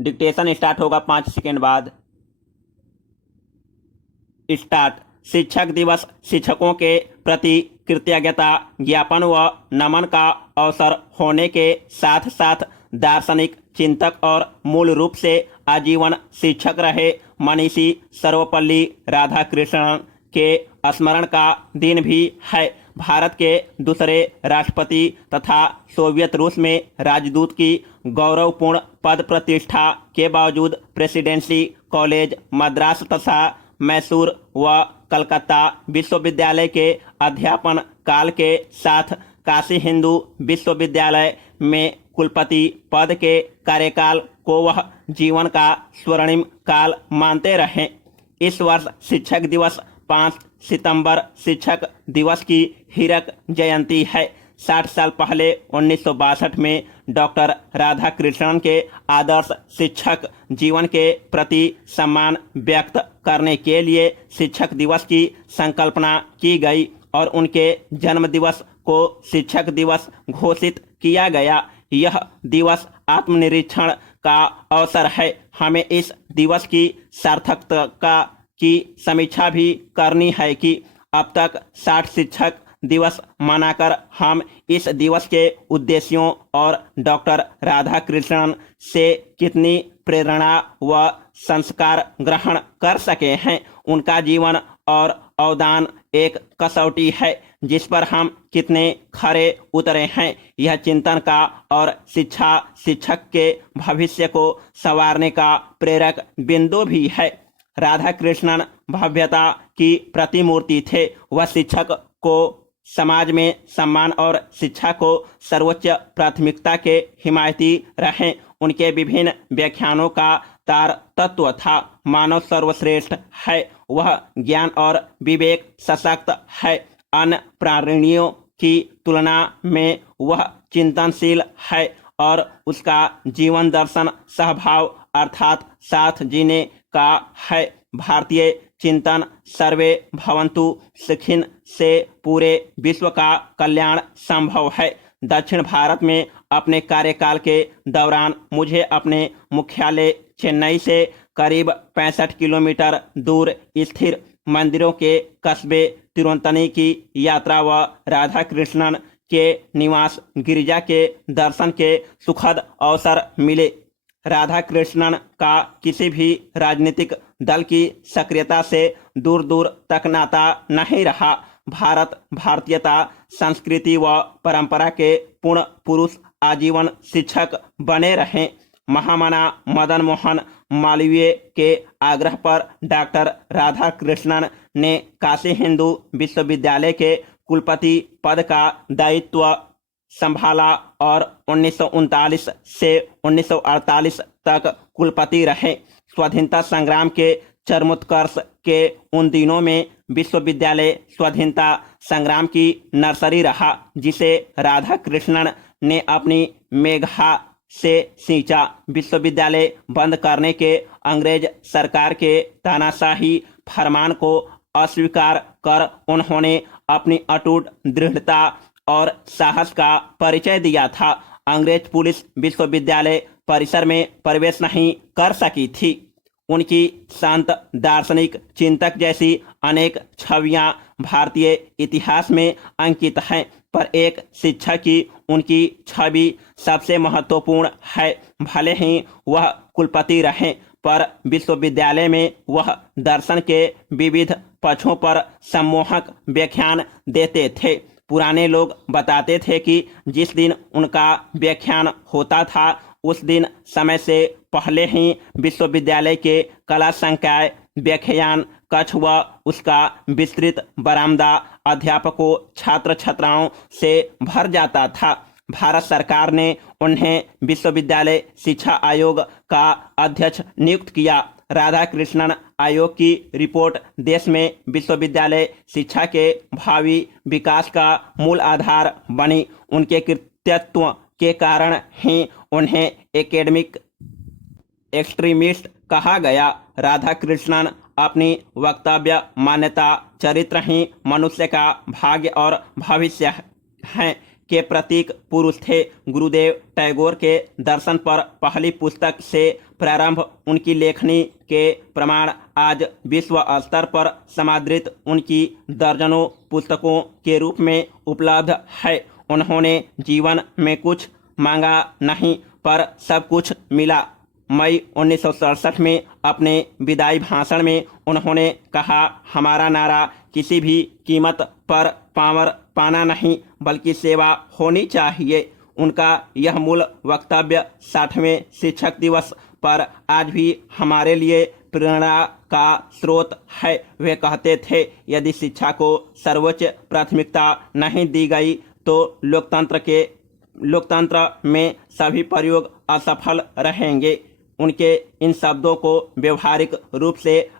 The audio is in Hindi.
डिक्टेशन स्टार्ट होगा 5 सेकेंड बाद। स्टार्ट। शिक्षक दिवस शिक्षकों के प्रति कृतज्ञता ज्ञापन व नमन का अवसर होने के साथ साथ दार्शनिक चिंतक और मूल रूप से आजीवन शिक्षक रहे मनीषी सर्वपल्ली राधाकृष्णन के स्मरण का दिन भी है। भारत के दूसरे राष्ट्रपति तथा सोवियत रूस में राजदूत की गौरवपूर्ण पद प्रतिष्ठा के बावजूद प्रेसिडेंसी कॉलेज मद्रास तथा मैसूर व कलकत्ता विश्वविद्यालय के अध्यापन काल के साथ काशी हिंदू विश्वविद्यालय में कुलपति पद के कार्यकाल को वह जीवन का स्वर्णिम काल मानते रहे। इस वर्ष शिक्षक दिवस 5 सितंबर शिक्षक दिवस की हीरक जयंती है। 60 साल पहले 1962 में डॉक्टर राधाकृष्णन के आदर्श शिक्षक जीवन के प्रति सम्मान व्यक्त करने के लिए शिक्षक दिवस की संकल्पना की गई और उनके जन्म दिवस को शिक्षक दिवस घोषित किया गया। यह दिवस आत्मनिरीक्षण का अवसर है। हमें इस दिवस की सार्थकता की समीक्षा भी करनी है कि अब तक 60 शिक्षक दिवस मनाकर हम इस दिवस के उद्देश्यों और डॉक्टर राधाकृष्णन से कितनी प्रेरणा व संस्कार ग्रहण कर सके हैं। उनका जीवन और अवदान एक कसौटी है जिस पर हम कितने खरे उतरे हैं। यह चिंतन का और शिक्षक के भविष्य को संवारने का प्रेरक बिंदु भी है। राधाकृष्णन भव्यता की प्रतिमूर्ति थे। वह शिक्षक को समाज में सम्मान और शिक्षा को सर्वोच्च प्राथमिकता के हिमायती रहे। उनके विभिन्न व्याख्यानों का तार तत्व था मानव सर्वश्रेष्ठ है, वह ज्ञान और विवेक सशक्त है, अन्य प्राणियों की तुलना में वह चिंतनशील है और उसका जीवन दर्शन सहभाव अर्थात साथ जीने का है। भारतीय चिंतन सर्वे भवन्तु सुखिन से पूरे विश्व का कल्याण संभव है। दक्षिण भारत में अपने कार्यकाल के दौरान मुझे अपने मुख्यालय चेन्नई से करीब 65 किलोमीटर दूर स्थिर मंदिरों के कस्बे तिरुपति की यात्रा व राधाकृष्णन के निवास गिरिजा के दर्शन के सुखद अवसर मिले। राधाकृष्णन का किसी भी राजनीतिक दल की सक्रियता से दूर दूर तक नाता नहीं रहा। भारत भारतीयता संस्कृति व परंपरा के पूर्ण पुरुष आजीवन शिक्षक बने रहे। महामना मदन मोहन मालवीय के आग्रह पर डॉक्टर राधाकृष्णन ने काशी हिंदू विश्वविद्यालय के कुलपति पद का दायित्व संभाला और 1939 से 1948 तक कुलपति रहे। स्वाधीनता संग्राम के चरमोत्कर्ष के उन दिनों में विश्वविद्यालय स्वाधीनता संग्राम की नर्सरी रहा जिसे राधाकृष्णन ने अपनी मेघा से सींचा। विश्वविद्यालय बंद करने के अंग्रेज सरकार के तानाशाही फरमान को अस्वीकार कर उन्होंने अपनी अटूट दृढ़ता और साहस का परिचय दिया था। अंग्रेज पुलिस विश्वविद्यालय परिसर में प्रवेश नहीं कर सकी थी। उनकी संत दार्शनिक चिंतक जैसी अनेक छवियां भारतीय इतिहास में अंकित हैं, पर एक शिक्षक की उनकी छवि सबसे महत्वपूर्ण है। भले ही वह कुलपति रहे, पर विश्वविद्यालय में वह दर्शन के विविध पक्षों पर सम्मोहक व्याख्यान देते थे। पुराने लोग बताते थे कि जिस दिन उनका व्याख्यान होता था उस दिन समय से पहले ही विश्वविद्यालय के कला संकाय व्याख्यान कक्ष व उसका विस्तृत बरामदा अध्यापकों छात्र छात्राओं से भर जाता था। भारत सरकार ने उन्हें विश्वविद्यालय शिक्षा आयोग का अध्यक्ष नियुक्त किया। राधाकृष्णन आयोग की रिपोर्ट देश में विश्वविद्यालय शिक्षा के भावी विकास का मूल आधार बनी। उनके कृतित्व के कारण ही उन्हें एकेडमिक एक्सट्रीमिस्ट कहा गया। राधाकृष्णन अपनी वक्तव्य, मान्यता, चरित्र ही मनुष्य का भाग्य और भविष्य हैं। के प्रतीक पुरुष थे। गुरुदेव टैगोर के दर्शन पर पहली पुस्तक से प्रारंभ उनकी लेखनी के प्रमाण आज विश्व स्तर पर समादृत उनकी दर्जनों पुस्तकों के रूप में उपलब्ध है। उन्होंने जीवन में कुछ मांगा नहीं पर सब कुछ मिला। मई 1967 में अपने विदाई भाषण में उन्होंने कहा, हमारा नारा किसी भी कीमत पर पावर पाना नहीं बल्कि सेवा होनी चाहिए। उनका यह मूल वक्तव्य 60वें शिक्षक दिवस पर आज भी हमारे लिए प्रेरणा का स्रोत है। वे कहते थे, यदि शिक्षा को सर्वोच्च प्राथमिकता नहीं दी गई तो लोकतंत्र में सभी प्रयोग असफल रहेंगे। उनके इन शब्दों को व्यवहारिक रूप से